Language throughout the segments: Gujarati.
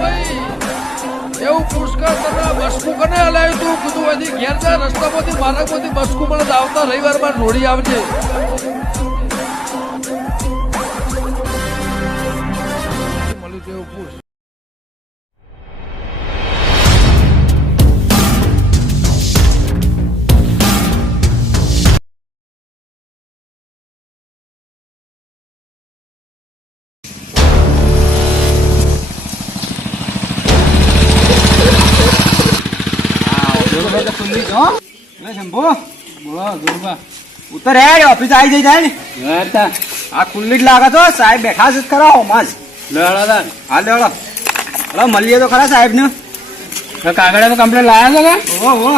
ભાઈ. એવું પુષ્કળ તમે બસકું કને હલાવ્યું તું કીધું હજી ઘેર જા રસ્તામાંથી, માર્ગમાંથી બસકું મને આવતા રવિવારમાં રોડી આવજે. મળ્યું ઉતર હેડ ઓફિસ આવી જઈ જાય ને. આ ખુલ્લી જ લાગે તો સાહેબ બેઠા છે ખરા ઓમાં જ હા લે હળો હળો મળીએ તો ખરા સાહેબ ને કાગળ કમ્પ્લેટ લાયા છો ઓ ઓ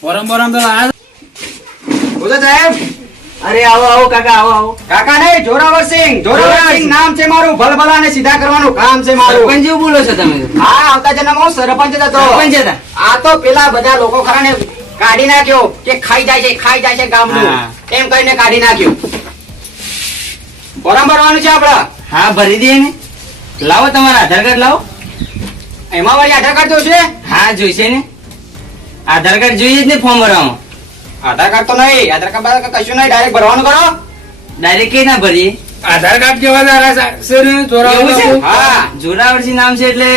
ફોરમ બોરમ તો લાયા બોલો સાહેબ. અરે આવો આવો કાકા આવો આવો. કાકા નહીં જોરાવર સિંહ જોરાવર સિંહ નામ છે મારું ભલભલા ને સીધા કરવાનું કામ છે મારું. સરપંચ બોલો છો તમે. હા આવતા જન્મ હું સરપંચ હતો. સરપંચ હતા. આ તો પેલા બધા લોકો ખરા ને કાઢી નાખ્યો કે ખાઈ જાય છે ખાઈ જાય છે ગામનું. એમ કહીને કાઢી નાખ્યો. ફોરમ ભરવાનું છે આપડા હા ભરી દઈએ ને. લાવો તમારા આધાર કાર્ડ લાવો. એમાં વાળી આધાર કાર્ડ જોશે હા જોઈશે ને. આધાર કાર્ડ જોઈએ જ ને ફોર્મ ભરવામાં. આધાર કાર્ડ તો નહીં આધાર કાર્ડ બાધાર કાર્ડ કશું નહીં ડાયરેક્ટ ભરવાનું કરો. ડાયરેક્ટ કઈ ના ભરીએ. આધાર કાર્ડ કેવા જોરાવર છે? હા. જોરાવરસી નામ છે એટલે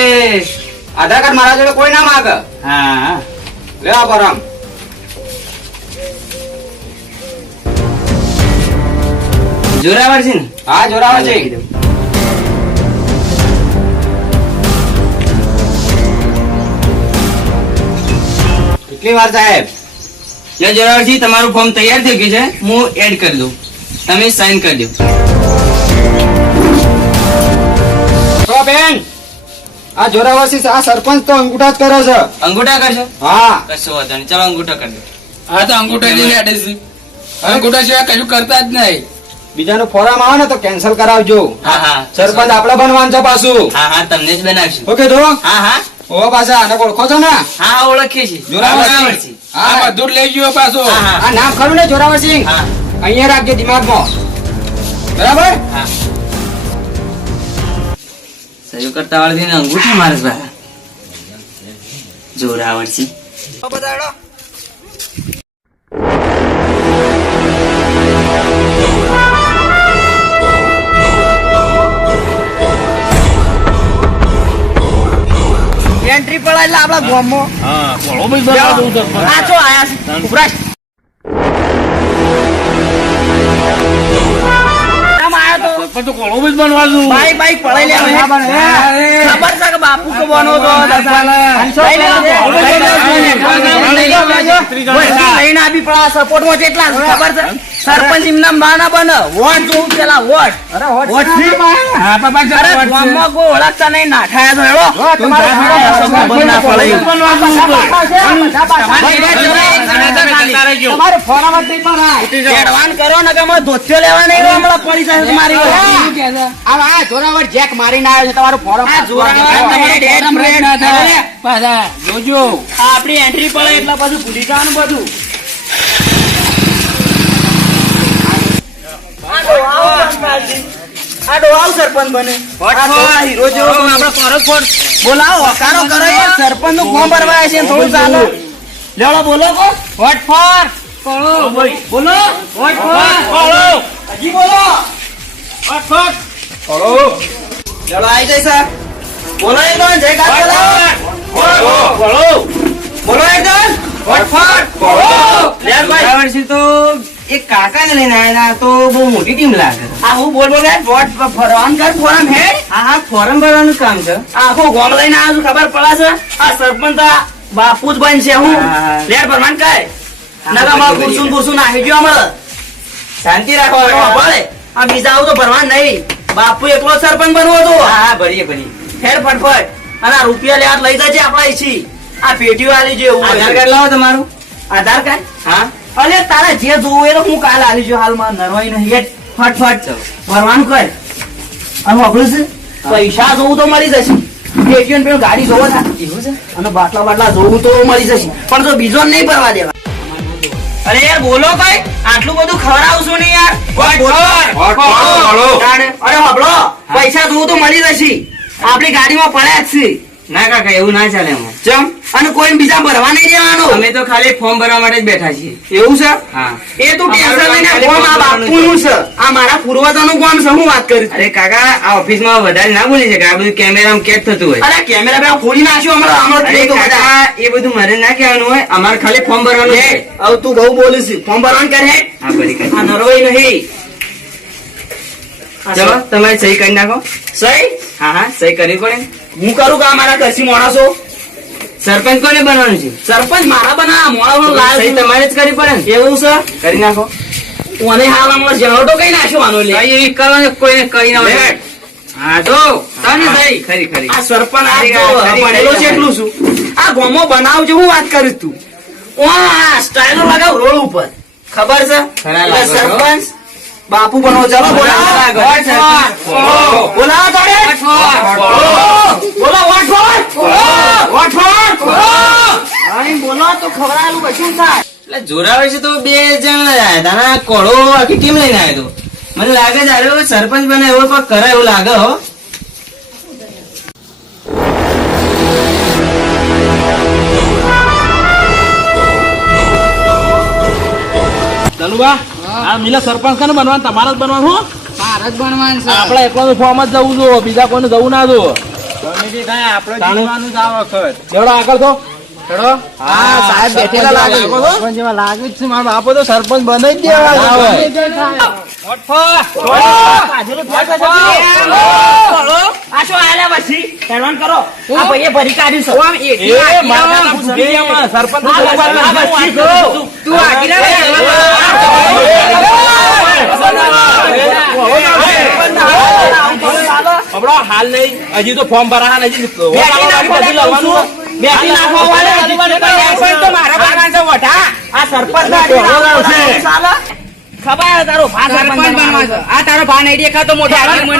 આધાર કાર્ડ મારા જોડે કોઈ ના માંગે. હા. લેવા પરમ જોરાવરજી ને? હા જોરાવર છે કેટલી વાર સાહેબ? જો જોરાવરસી તમારું ફોર્મ તૈયાર થઈ ગયું છે. હું એડ કરી દઉં. તમે સાઈન કરી દો. તો બેન આ જોરાવર આ સરપંચ તો અંગૂઠા જ કરે છે. અંગૂઠા કરશો હા. કશો વાંધો નહીં. ચાલો અંગૂઠા કરી દો. હા તો અંગૂઠા લઈને આડે છે અંગૂઠા સિવાય કશું કરતા જ નહીં. બીજાનું ફોરમ આવે ને તો કેન્સલ કરાવજો. હા હા. સરપંચ આપડે બનવાનું છે પાછું. હા હા તમને જ બનાવશું. ઓકે તો હા હા. ઓ પાછા આને ઓળખો છો ને? હા ઓળખીએ છીએ. જોરાવરસી. જોરાવરસી. હા. જ લઈ ગયો પાછો. આ નામ ખરું ને જોરાવરસિંહ હા. અહીંયા રાખજો દિમાગમાં. બરાબર? હા. સહયોગ કરતા વાળી ને અંગૂઠી મારે ભાઈ. જોરાવર સિંહ. જોરાવરસી એન્ટ્રી પડાય એટલે આપડા ગામમાં. હા કોળો બી બનાવ દઉં તો આ ચો આયા છે. ઉભરાશ આમ આયો તો પણ તો કોળો બી બનવા બાઈક બાઈક પડાઈ લે ખબર છે કે બાપુ કે બનો તો લઈને આવી પડા સપોર્ટમાં કેટલા ખબર છે? સરપંચ એમના બાના બન વોટ જોઉં પેલા વોટ અરે વોટ હા બાબા અરે ગામમાં કો ઓળખતા નહીં નાઠાયા તો હેડો સંબંધ ના પડે એડવાન્સ કરો ને કે અમારે ધોત્યો લેવા નહીં હમણાં પડી જશે તમારી જેક મારીને આવ્યો છે તમારો ફોરમ આ પાછા જોજો આપણી એન્ટ્રી પડે એટલે બધું ભૂલી જવાનું બધું આ આવ સરપંચ બને હીરો જેવો બોલાવો હકારો કરો સરપંચનું ફોર્મ ભરવા આવ્યા છે થોડું ચાલો લેવડો બોલો કો વોટ ફોર બોલો બોલો વોટ ફોર બોલો હજી બોલો વોટ ફોર બોલો ચલો આવી જાય સર બોલો એ તો જય ગાતા બોલો બોલો બોલો એ તો વોટ ફોર બોલો લે ભાઈ તો એક કાકાને લઈને આયેલા તો બહુ મોટી ટીમ લાગે હા હું બોલ બોલ વોટ ફરવાન કર ફોરમ હે? હા હા ફોરમ ભરવાનું કામ છે. આખો ગોમ લઈને આવ્યો છું ખબર પડે છે? આ સરપંચ બાપુ જ બનશે હું. લેર ભરવાન કર. હા, માં ગુરસુન ગુરસુન આવી ગયો હમણાં શાંતિ રાખો ભલે. આ બીજા આવું તો ભરવાન નહીં. બાપુ એકલો સરપંચ બનવો હતો. હા હા ભરીએ ભરીએ. ફેર ફટફટ. અને આ રૂપિયા લેવા લઈ જજે આપણા અહીંથી. આ પેટીઓ આલી જે આધાર કાર્ડ લાવો તમારું. આધાર કાર્ડ? હા. અલે તારા જે જોવું એ હું કાલ આવી છું હાલમાં. નરવાઈ નહીં. હેડ ફટફટ. ભરવાનું કર અને વાપરું છે? પૈસા જોવું તો મળી જશે. પેટીઓ પેલું ગાડી જોવો થાય એવું છે? અને બાટલા બાટલા જોવું તો મળી જશે. પણ જો બીજો નહીં ભરવા દેવા. અરે યાર બોલો કઈ? આટલું બધું ખવડાવશું છું ને યાર અરે હબળો પૈસા જોવું તો મળી જશે. આપણી ગાડીમાં પડ્યા જ છે. ના કાકા એવું ના ચાલે અમારે ચમ? અને કોઈ બીજા ભરવા નહીં દેવાનું? અમે તો ખાલી ફોર્મ ભરવા માટે જ બેઠા છીએ. એવું છે? હા. એ તો ટેન્શન લઈને ફોર્મ આ બાપુનું છે. આ મારા પૂર્વજોનું કોમ છે હું વાત કરીશ અરે કાકા આ ઓફિસમાં વધારે ના બોલી શકે આ બધું કેમેરામાં કેદ થતું હોય. અરે કેમેરા બે ખોલી નાખ્યો અમારો. કાકા એ બધું મારે ના કહેવાનું હોય. અમારે ખાલી ફોર્મ ભરવાનું હે છે. હવે તું બહુ બોલીશ. ફોર્મ ભરવાનું કરે હા. ભરી કરી આ નરવાઈ નહીં. ચલો તમે સહી કરી નાખો. સહી? હા હા સહી કરવી પડે હું કરું કે મારા ઘરથી માણસો સરપંચ કોને બનવાનું છે? સરપંચ મારા બના સહી લાલ તમારે જ કરવી પડે ને. એવું છે? કરી નાખો. મને હાલ હમણાં જનોટો કઈ નાખ્યો લે. સહી કરવાનું કોઈને કહી ના હા તો તને સહી. ખરી ખરી. આ સરપંચ આ. છે એટલું છું. આ ગોમો બનાવ જેવું વાત કરું તું. ઓ આ સ્ટાઈલો લગાવ રોડ ઉપર. ખબર છો. સરપંચ બાપુ બનો ચલો બોલા લાગો છો, સરપંચ. બોલાવો તારે બોલો વોટ વોટ? Vote vote? બોલો. તો ખવડાવેલું કશું થાય. એટલે જોરાવર છે તો બે જણ કોળો આખી ટીમ લઈને આવ્યો મને લાગે છે અરે સરપંચ બને એવો પણ કરે એવું લાગે હો. ચલુબા આ મિલે સરપંચ કને બનવાનું? તમારે જ બનવાનું હો. જ બનવાનું છે. આપણે એકલાનું ફોર્મ જ જવું જો બીજા કોઈને જવું ના જો આગળ હા જ છે મારા બાપો તો. આ સરપંચ હાલ નહીં હજી તો ફોર્મ ભરા હજી બેટી નાખવા વાળા તો મારા બારણા છે વઢા. આ સરપંચ ના ખબર તારો ભા સરપંચ બનવા છે. આ તારો ભા નહીં દેખાતો મોટો આગળ મન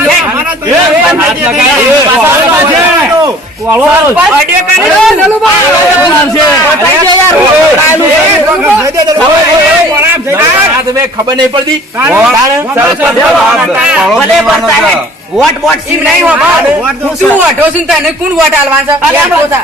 તમે ખબર નહીં પડતી. વોટ વોટ સિંહ નહીં હો બાપ. તું છું તને કોણ વટ આલવાનું છે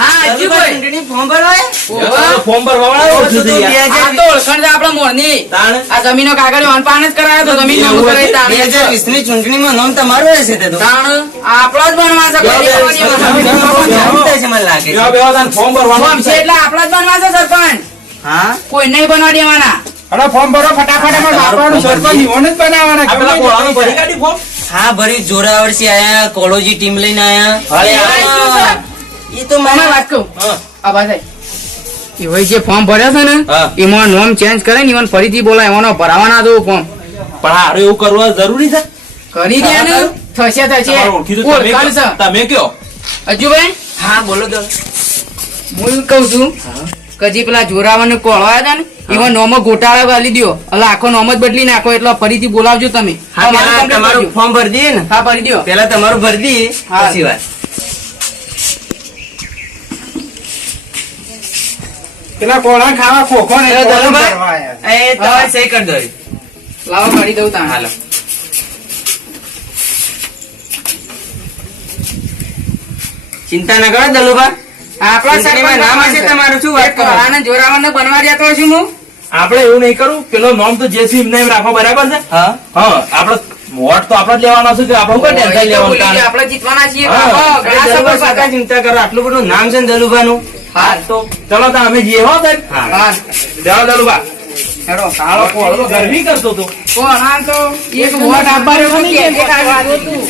હા હજુ ચૂંટણી ફોર્મ ભરવાય ફોર્મ ભરવા તો બે આ હજાર તો ઓળખાણ છે આપણા મોરની. આ જમીનો કાગળ ઓનપાન જ કરાયો તો જમીન નામું કરાવી બે હજાર વીસની ચૂંટણીમાં નામ તમારું હશે તે તાણ? આપણા જ બનવા છે કોઈ જાણવું થાય છે મને લાગે ફોર્મ ભરવાનું ફોર્મ છે એટલે આપણા જ બનવા છે સરપંચ. હા? કોઈ નહીં બનવા દેવાના. આ પેલા કોળાનું ભરી કાઢી ફોર્મ હા ભરી જોરાવરસી આયા કોલોજી ટીમ લઈને આયા. અરે, આ એ તો મને વાત કહું? આ ભાઈ એવો જે ફોર્મ ભર્યો છે ને એમાં નોમ ચેન્જ કરે ને ઈવન ફરીથી બોલાય એવાનો ભરાવાના દો ફોર્મ પણ હારું એવું કરવું જરૂરી છે? કરી દે ને. થશે થશે. તમે કયો? છે. તમે કયો? હજુ ભાઈ હા બોલો તો. હું કહું છું કે પેલા જોરાવાને કોળવાયા હતા ને એમાં નોમો ગોટાળા વાલી દ્યો. એટલે આખો નોમ જ બદલી નાખો એટલે ફરીથી બોલાવજો તમે. હા તમારું ફોર્મ ભરી દઈએ ને. હા ભરી દો. પેલા તમારું ભરી દઈએ હા. સિવાય વાત. પેલા કોળા ખાવા ખોખો ને એ તમારે સહી કરી દો લાવો કાઢી દઉં તા હાલો. ચિંતા ના કરો દલુભા આપણા ચૂંટણીમાં નામ હશે તમારું શું વાત કરો? કોળાને જોરાવાને બનવા જતો છું હું? આપણે એવું નહીં કરું. પેલો નોમ તો જે સી એમને એમ રાખો બરાબર છે? હા. હા આપણે વોટ તો આપણે જ લેવાનો છે કે આપણે ટેન્શન લેવાનું આપણે જીતવાના છીએ. ચિંતા કરો. આટલું બધું નામ છે ને દલુભાનું હા તો ચલો તો અમે જઈએ હો સાહેબ. હા. જાઓ દલુભા હેડો. કાળો કોળો તો ગરમી કરતો હતો. કોણ? આ તો એક વોટ આપવાનો નથી કે એક આ હતું.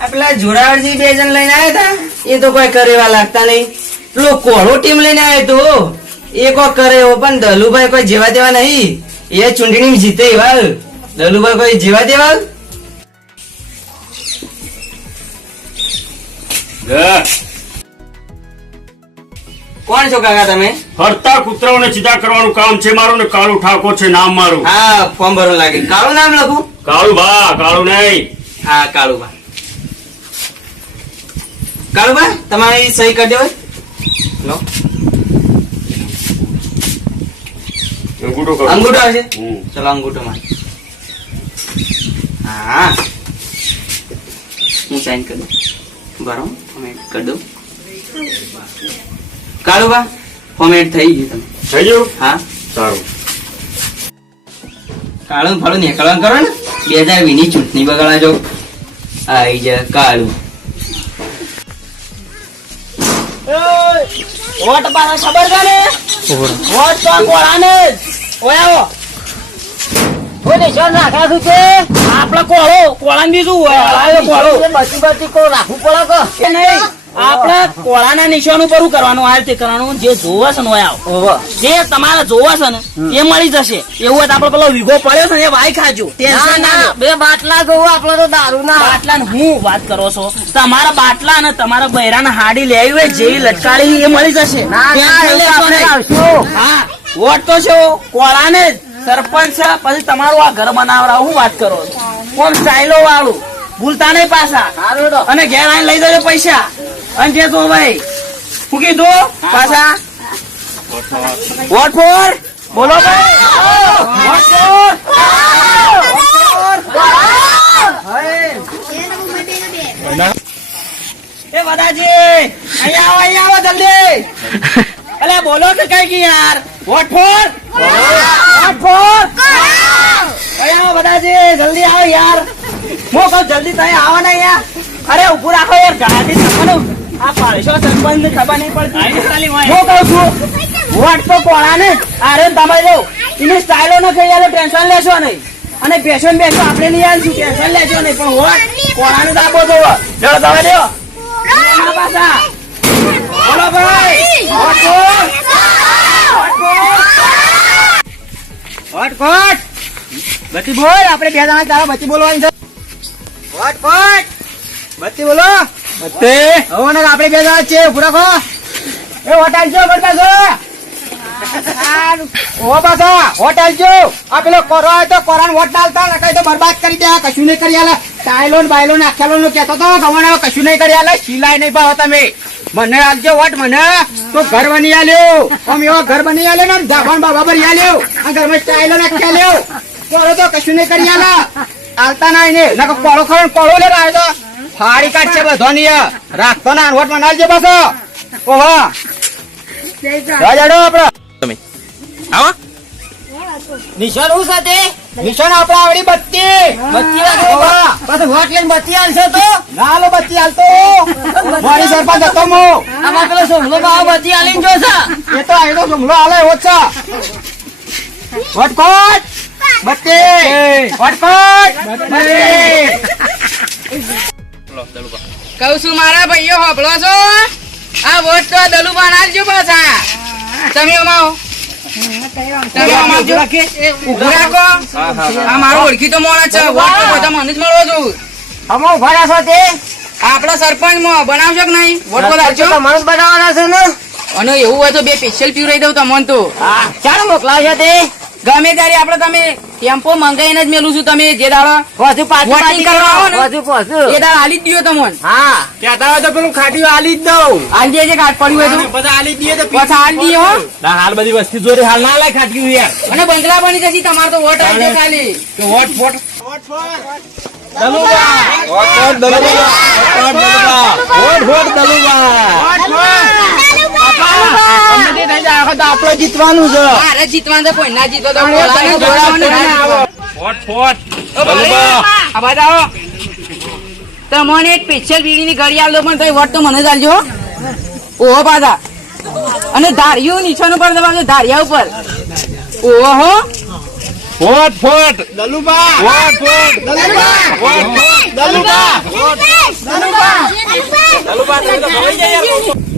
આ પેલા જોરાવરજી બે જણ લઈને આવ્યા હતા એ તો કોઈ કરેવા લાગતા નહીં. પેલો કોળો ટીમ લઈને આવ્યો તો. એ કોઈ કરે એવો પણ દલુભાઈ કોઈ જેવા તેવા નહીં. એ ચૂંટણી જીતે એવા. દલુભાઈ કોઈ જેવા તેવા કોણ છો કાકા તમે? હરતા કૂતરાઓને સીધા કરવાનું કામ છે મારું ને કાળુ ઠાકોર છે નામ મારું. હા ફોર્મ ભરવા લાગે. કાળું નામ લખું? કાળુ બા કાળુ નહીં. હા કાળુ ભાઈ તમારી સહી કરી દેવો લો. અંગૂઠો. અંગૂઠો આવશે. ચલો અંગૂઠો માં હા. હું સાઈન કરું દઉં. બરો કરી દઉં. કાળુબા ફોર્મેટ થઈ ગયું તમે થઈ ગયું? હા. સારું. કાળું ફાળું નીકળવા કરો ને. બે હજાર વીની ચૂંટણી બગાડા જો આઈ જા કાળું. વોટ પાછા ખબર છે ને? વોટ તો કોળાને. ઓય આપણે કોળો કોળાને બીજું હોય. કોળો. બચી બચી કો રાખવું પડે એ નહીં? આપણે કોળાના નિશાન ઉપર કરવાનું? આ રીતે કરવાનું. જે જોવે છે ને જે તમારે જોવે છે ને એ મળી જશે. એવું તો પેલો વીઘો પડ્યો છે ને એ વાય ખાજો. બે બાટલા જોવું આપડે તો દારૂ ના. બાટલા હું વાત કરો છો? તમારા બાટલા અને તમારા બૈરાના હાડી લેવી હોય જેવી લટકાડી એ મળી જશે. હા વોટ તો છે કોળાને સરપંચ પછી તમારું આ ઘર બનાવરા હું વાત કરો. કોણ સ્ટાઇલો વાળું? ભૂલતા નહીં પાછા. અને ઘેર આવીને લઈ જજો પૈસા. અને જે તો ભાઈ હું કીધું પાછા. Vote for? બોલો ભાઈ. Vote for? એ બધાજી અહીંયા આવો અહીંયા આવો જલ્દી. અલે બોલો તો કઈ ગઈ યાર? વોટ ફોર વોટ ફોર અહીંયા બધાજી જલ્દી આવો યાર. હું કહું જલ્દી તમે આવો ને યાર અરે ઉભું રાખો યાર ગાડી તમારું આ પાડશો સંબંધ ખબર નહીં પડતી. હું કહું છું વોટ તો કોળા ને. અરે તમે જો એની સ્ટાઇલો ન થઈ યાર ટેન્શન લેશો નહીં. અને બેસો ને બેસો આપણે નહીં આવીશું ટેન્શન લેશો નહીં. પણ વોટ કોળાનું દાબો તો જળ તમે દેવો પાછા. બત્તી બોલ આપણે બે જણા તારા બચી બોલવાની છે કોણ બત્તી બોલો બત્તી હવે આપણે બે જણા છે પૂરા ખો એ હોટેલ આલજો બરતા ઓ બાબા વોટ આલજો આ કોરો તો કોરાન વોટ ડાલતા નકાય તો બરબાદ કરી દે કશું નહીં કરી આલે ટાયલોન બાયલોન આખેલો નું કહેતો તો ગવણ કશું નહીં કરી આલે સિલાઈ નહીં ભાવ તમે મને આલજો વોટ મને. તો ઘર બની આલ્યો. આમ એવો ઘર બની આલ્યો ને જાફાન બાબા ભરી આલ્યો. આ ઘરમાં ટાયલો નાખી આલ્યો કોળો તો કશું નહીં કરી આલા. આલતા ના એને. નકર કોળો ખરો ને કોળો લે તો. ફાડી કાઢશે બધો ની રાખતો ના વોટમાં નાલજે બસો ઓહો રાજાડો આપડે. આવો. નિશાન હું સાથે? નિશાન આપડે આવડી બત્તી. બત્તી પછી વોટ લઈને બત્તી આલશો તો. ના લો બત્તી હાલતો. મારી સરપંચ હતો મો. આમાં પેલો સોમલો ભાવ બત્તી આલીને જો છે. એ તો આયનો સોમલો હાલે એવો જ છે. વોટ બત્તી. વટકોટ. બત્તી. કઉ છું મારા ભાઈઓ હોભળો છો? આ વોટ તો દલુબા નાખજો પાછા. તમે અમાવો તમે અમાવજો ઉભું રાખો. આ મારો ઓળખીતો માણસ છે. વોટ તો બધા મને જ મળવો છું અમો ઊભા રાખો તે. આપણા સરપંચમાં બનાવશો કે નહીં? વોટ બોલાવજો તમારું બનાવવાના છે ને. અને એવું હોય તો બે સ્પેશિયલ પીવડાવી દઉં તમને તો. ચાલો મોકલાવજો તે? ગમે ત્યારે આપણે તમે ટેમ્પો મંગાઈને જ મેલું છું તમે. જે દાડો વધુ પાછું કરવા આવો ને? વધુ પાછું. એ દાડો આલી જ દો તમને. હા. કહેતા હોય તો પેલું ખાટી આલી જ દઉં. આલી દેજે કાટ પડ્યું હોય તો. બધા આલી દઈએ તો પાછા આલી દઈએ હો. હાલ બધી વસ્તી જોરી હાલ ના લાય ખાટી યાર. અને બંગલા બની જશે તમારે તો વોટ આપજો ખાલી. તો વોટ ફોટ આપડે જીતવાનું છે. મારે જીતવાનું કોઈ ના જીતો તો. ફોટ ફોટ. ભાઈ, આવો. તમને એક સ્પેશિયલ બીડીની ઘડી દો પણ તોય વોટ તો મને જ આલજો. ઓહો પાછા. અને ધારિયું નીચેનું પર દબાવજો ધારિયા ઉપર. ઓહો ફોટ ફોટ. દલુબા ફોટ ફોટ. દલુબા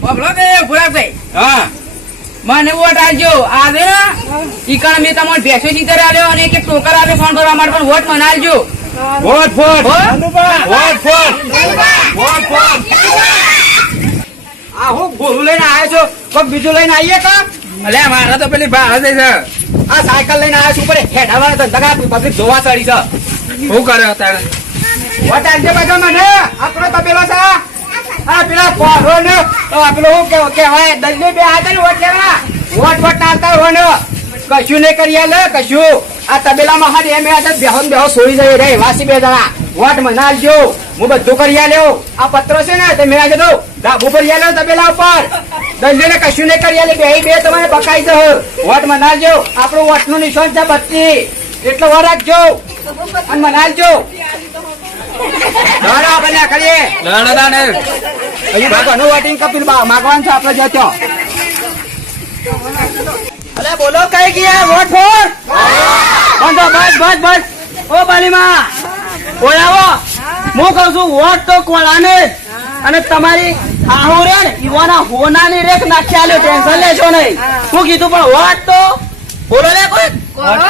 બાબલો કે ભુરાભાઈ હા. મને વોટ આપજો. આવે ને ઈ કણ મેં તમને ભેસો ચિતર આવ્યો અને એક ટોકર આલ્યો ફોન કરવા માટે પણ વોટ મને આવજો વોટ. ફોટ વોટ ફોટ વોટ ફોટ આ હું ગોળું લઈને આવ્યો છો. કોઈ બીજું લઈને આવીએ તો અલે મારા તો પેલી બહાર છે આ સાયકલ લઈને આવ્યો છું ઉપર હેઠાવાળા ધંધા પબ્લિક જોવા ચડી છે. શું કરે અત્યારે? વોટ આપજો બધા મને. આપણો તબેલો છે. આ પેલા પોરો ને પેલો હું કેવો કહેવાય દલ્લી બે આગળ વોટ લેવા? વોટ વોટ આવતા હોય ને? કશું નહીં કરી આલે, કશું. આ તબેલામાં હારી એમ હાથે બેહો બેહો સોઈ જાય રે, વાસી બે જણા. વોટ મને આલજો હું બધું કરી આલ્યો. આ પત્રો છે ને, તે મેં આજે દઉં ધાબુ પર આલ્યો તબેલા ઉપર. દલ્લી ને કશું નહીં કરી આલે, બે બે તમારે બકાઈ દો. વોટ મને આલજો આપણું વોટનું નિશાન છે બત્તી. એટલો વાર રાખજો. અને મને આલજો દોડો આપણે કરીએ. લડતા ને હજી ભગવાનનું વોટિંગ કપિલ બા માગવાનું છે આપણે જતો અરે બોલો કઈ ગયા? Vote for? બંધો બસ બસ બસ. ઓ બાલીમાં ઓળાવો હું કહું છું વોટ તો કોળાને. અને તમારી આહુ રે ને ઈવાના હોનાની રેખ નાખ્યા આલ્યો ટેન્શન લેજો નહીં. શું કીધું પણ વોટ તો બોલો રે કોઈ. Vote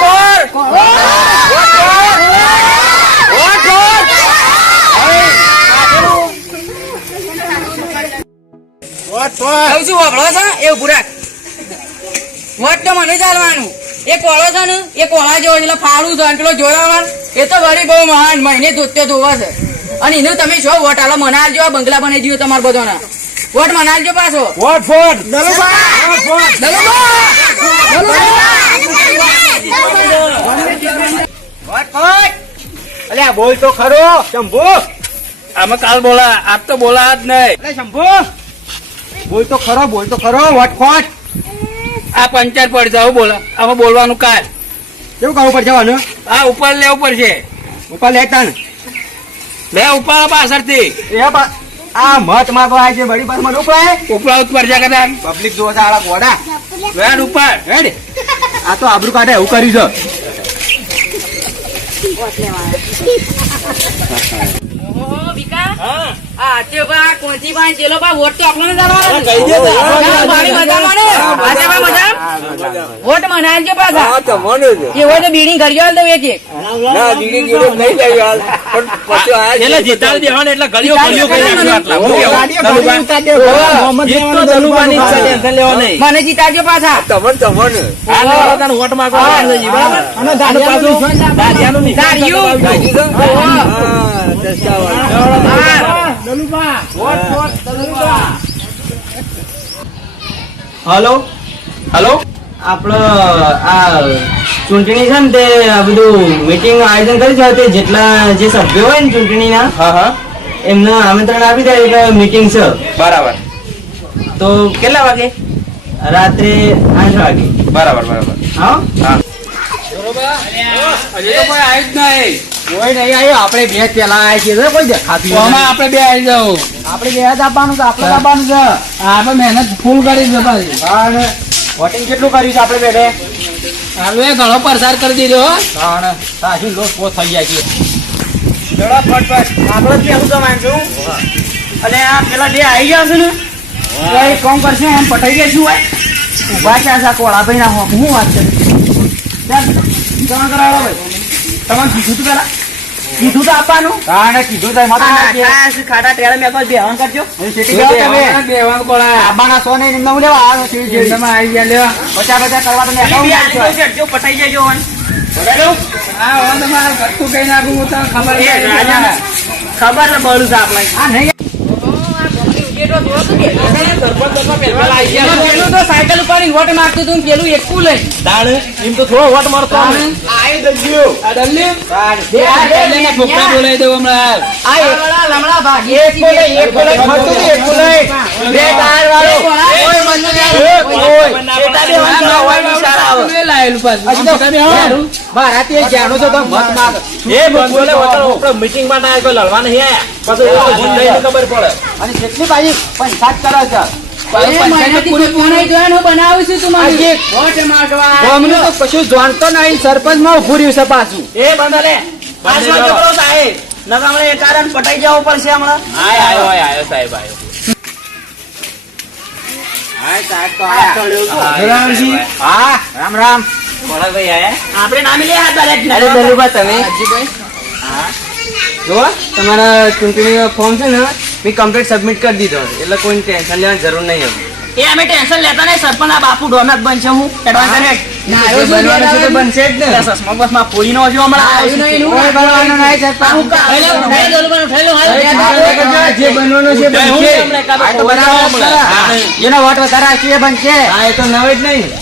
for? Vote for vote for vote for છું વાપરો છે? એવું પૂરા. વોટ તો મને ચાલવાનું. એ કોળો છે ને એ કોળા જેવો એટલે ફાળું છે પેલો જોડાવાન એ તો વળી બહુ મહાન મહિને ધોત્યો ધોવા છે. અને એનું તમે છો વોટ? આલો મને આલજો આ બંગલા બનાવી દીધો તમારા બધાના. વોટ મને આલજો પાછો. Vote vote. અલ્યા બોલ તો ખરો શંભુ. આમાં કાલ બોલા આજ તો બોલા જ નહીં. શંભુ. બોલ તો ખરો બોલ તો ખરો વટખોટ. આ પંચાયત પર જાવ બોલા. આમાં બોલવાનું કાલ. કેવું કરવું પડશે જવાનું? આ ઉપર લેવું પડશે ઉપર લેતા ને લે ઉપર પાછળથી. એ આ મત માગો આવે છે બડી પર મને ઉપાય ઉપરા ઉપર જા કદાચ. પબ્લિક જોવા છે આળા ગોડા. વેડ ઉપર. હેડ આ તો આબરૂ કાઢે એવું કર્યું છે. ઓહો, વિકા આ તે બા કોણથી બા ચેલો બા વોટ તો આપણને જ કહી દેતા. ના, મજામાં ને? આજે બા મજા? વોટ મને આલજો પાછા. એ હોય બીડી ઘર આલ દઉં એક એક. એટલે જીતાડી દેવાનો એટલે ગળીઓ ગળીઓ કરી નાખ્યો આટલા. હું કેવું? ગાડીઓ દલુભા. ગાડી ઉતાર દે. મોહમ્મદ તો દેવાનો છે, ટેન્શન લેવો નહીં. મને જીતાડજો પાછા. આ લેવાનો તને વોટ માંગવા બરાબર? અને અને દાડિયાનું દાડિયાનું દાડિયું. હલો? હલો? આપડે આ ચૂંટણી છે ને તે આ બધું મીટિંગ આયોજન કર્યું છે તે જેટલા જે સભ્યો હોય ને ચૂંટણીના હા હા. એમને આમંત્રણ આપી દે એટલે મીટિંગ છે. બરાબર. તો કેટલા વાગે? રાત્રે આઠ વાગે. બરાબર બરાબર. હા? હજી તો કોઈ આવ્યું જ નહીં. કોઈ નહીં આવ્યો આપણે બે પેલા આવ્યા છીએ. કોઈ દેખાતું આમાં આપણે બે આવી જાવ આપણે બે દાબવાનું આપવાનું છે આપણે જ આપવાનું છે. આપણે મહેનત ફૂલ કરી છે ભાઈ. વોટિંગ કેટલું કર્યું છે આપણે બેને હાલો એ ઘણો પ્રસાર કરી દીધો હો. ત્રણ સાચું લોટ પોત થઈ જાય છે. ચલો ફટફટ. આપણે જ બેસું તમારે છું અને આ પેલા બે આવી ગયા છે ને? તો એ કોમ કરશે? એમ પટાઈ ગયા છું ઊભા છે આ કોળાભાઈ ના હું વાત છે. ત્યાં કરાવો ભાઈ. તમારે કીધું તું પેલા? કીધું તો આપવાનું કારણે કીધું તો. ખાટા ટેડા મેં પણ બેહન કરજો બેવાનું કોળા. આબાના સોને ને હું લેવા આવ્યો છું તમે આવી ગયા લેવા. પચાસ પચાસ કરવા તમે નાખજો. પટાઈ જજો હા, તમારે કટકું કઈ નાખું ખબર છે. ખબર બળું છે આપણે આ નહીં પેલું તો સાયકલ ઉપર વોટ મારતું હતું પેલું એકું લઈ એમ તો થોડો વોટ મારતો છોકરા બોલાવી દઉં હમણાં. ભાગી એક બોલે એક બે ટાયર વાળો કોઈ બંધ નહીં. ઓય, એટા બે વાંધો ના હોય, વિચાર આવે. પાછું. તમે આવો. જાણું. મારાથી એક જાણું છો તો મત માગ અને કેટલી બાજી પંચાયત કરે છે કોઈ ફોન આવી ગયો ને હું બનાવું છું તું મને. હજી. વોટ માંગવા ગામનું કશું જાણતો નહીં સરપંચમાં ઉભું રહ્યું છે પાછું એ બંધ બોલો સાહેબ નકર હમણાં એ કારણ પટાઈ જવું પડશે હમણાં આવ્યો આયો, સાહેબ, આયો. રામજી. હા રામ રામ ભાઈ આયા? આપણે નામ લે આ તારે અરે દલુભા તમે? હા જો તમારા ચૂંટણીનો ફોર્મ છે ને મેં કમ્પ્લીટ સબમિટ કરી દીધો એટલે કોઈ ટેન્શન લેવાની જરૂર નહીં હવે. એ અમે ટેન્શન લેતા નહીં સરપંચ આ બાપુ ડોનટ બનશે હું. એડવાન્સ એનું. વોટ વધારે એ બનશે. હા એ તો નવે જ નહીં.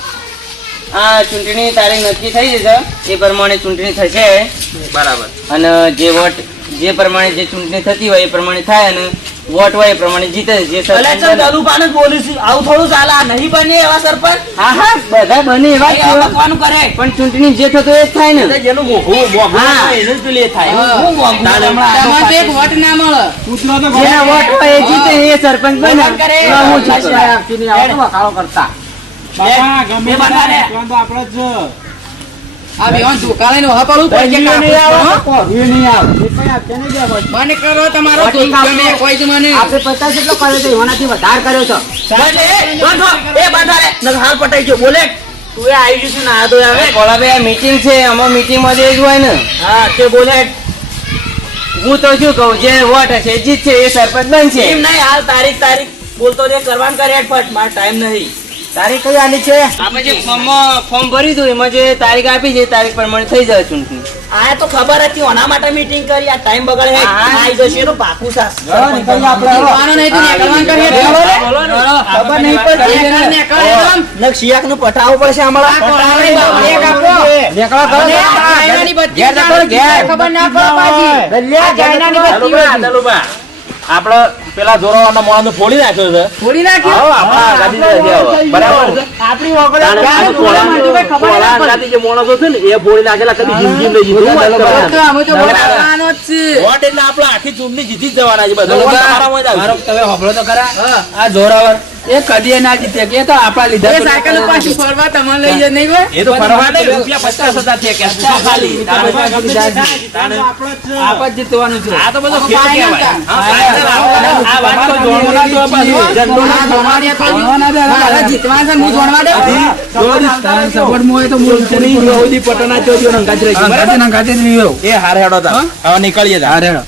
આ ચૂંટણી તારીખ નક્કી થઈ જશે એ પ્રમાણે ચૂંટણી થશે બરાબર અને જે વોટ જે પ્રમાણે જે ચૂંટણી થતી હોય એ પ્રમાણે થાય અને વોટ હોય એ પ્રમાણે જીતે જે સરપંચ બોલું છું. આવું થોડું ચાલે નહીં બને એવા સરપંચ હા હા બધા બને એવા. બકવાનું કરે પણ ચૂંટણી જે થતો એ જ થાય ને જેનું મોઘું મોઘું એનું જ પેલું થાય હા. હું મોઘું તારે. હમણાં આ તમારે એક વોટ ના મળે. જેના વોટ હોય એ જીતે એ સરપંચ બને હું છું બોલે. તું એ આવી જશું ના તો હવે મીટિંગ છે અમારે મીટિંગમાં માં જઈ હોય ને. હા તે બોલે. હું તો શું કહું જે વોટ હશે જીત છે એ સરપંચ બનશે. એમ નહીં હાલ તારીખ તારીખ બોલતો જે કરવાનું કરે ફટ મારો ટાઈમ નહીં. તારીખ કઈ આલી છે આપણે જે ફોર્મમાં ફોર્મ ભરી દઉં એમાં જે તારીખ આપી છે તારીખ પ્રમાણે થઈ જાય ચૂંટણી આ તો ખબર હતી ઓના માટે મીટિંગ કરી આ ટાઈમ બગડે હે. હા. જશે એનો પાકું સાસ જીતવાનું નહીં તો નીકળવાનું કરીએ. બોલો ખબર નહીં પડતી નીકળે એકદમ. નક શિયાકનું પટાવવું પડશે અમારા આ એક આપો. અને કરો ચાઇનાની બત્તી ચાલુ ખબર ના પડે પાછી. આ ચાઇનાની બત્તી હોય. આપડે પેલા જોરાવાના મોણા ફોડી નાખ્યો છે ફોડી નાખ્યો? આપણા બરાબર આપણી વગર ખબર જે માણસો છે ને એ ફોડી નાખેલા કદી જિંદગી નહીં જીતું. વાત તો કરવાની. અમે તો વોટ જ છે. વોટ એટલે આપણે આખી ચૂંટણી જીતી જવાના છે બધા. તમારા મોય જ આવશે. તમે હોબળો તો ખરા આ જોરાવર એ કદી ના જીતે કે તો આપણા લીધા એ સાયકલ પાછું ફરવા તમને લઈ જ નહીં હોય? એ તો ફરવા નહીં, રૂપિયા પચાસ હજાર છે કે ખાલી. આપ જ જીતવાનું છે આ તો બધો ખેલ કહેવાય. આ વાત તો જોડવું ના પાછું. ઝંડો ના આ જોડવા દે. મારે છે, હું જોડવા દઉં? સપોર્ટમાં હોય તો બોલશે નહીં યહૂદી પટોના ચોરીઓ નંગાજ રહી ગઈ. બરાબર? ગાતે ના ગાતે જ રહ્યો એ હારે હેડો તા. હવે નીકળીએ તા. હારે હેડો.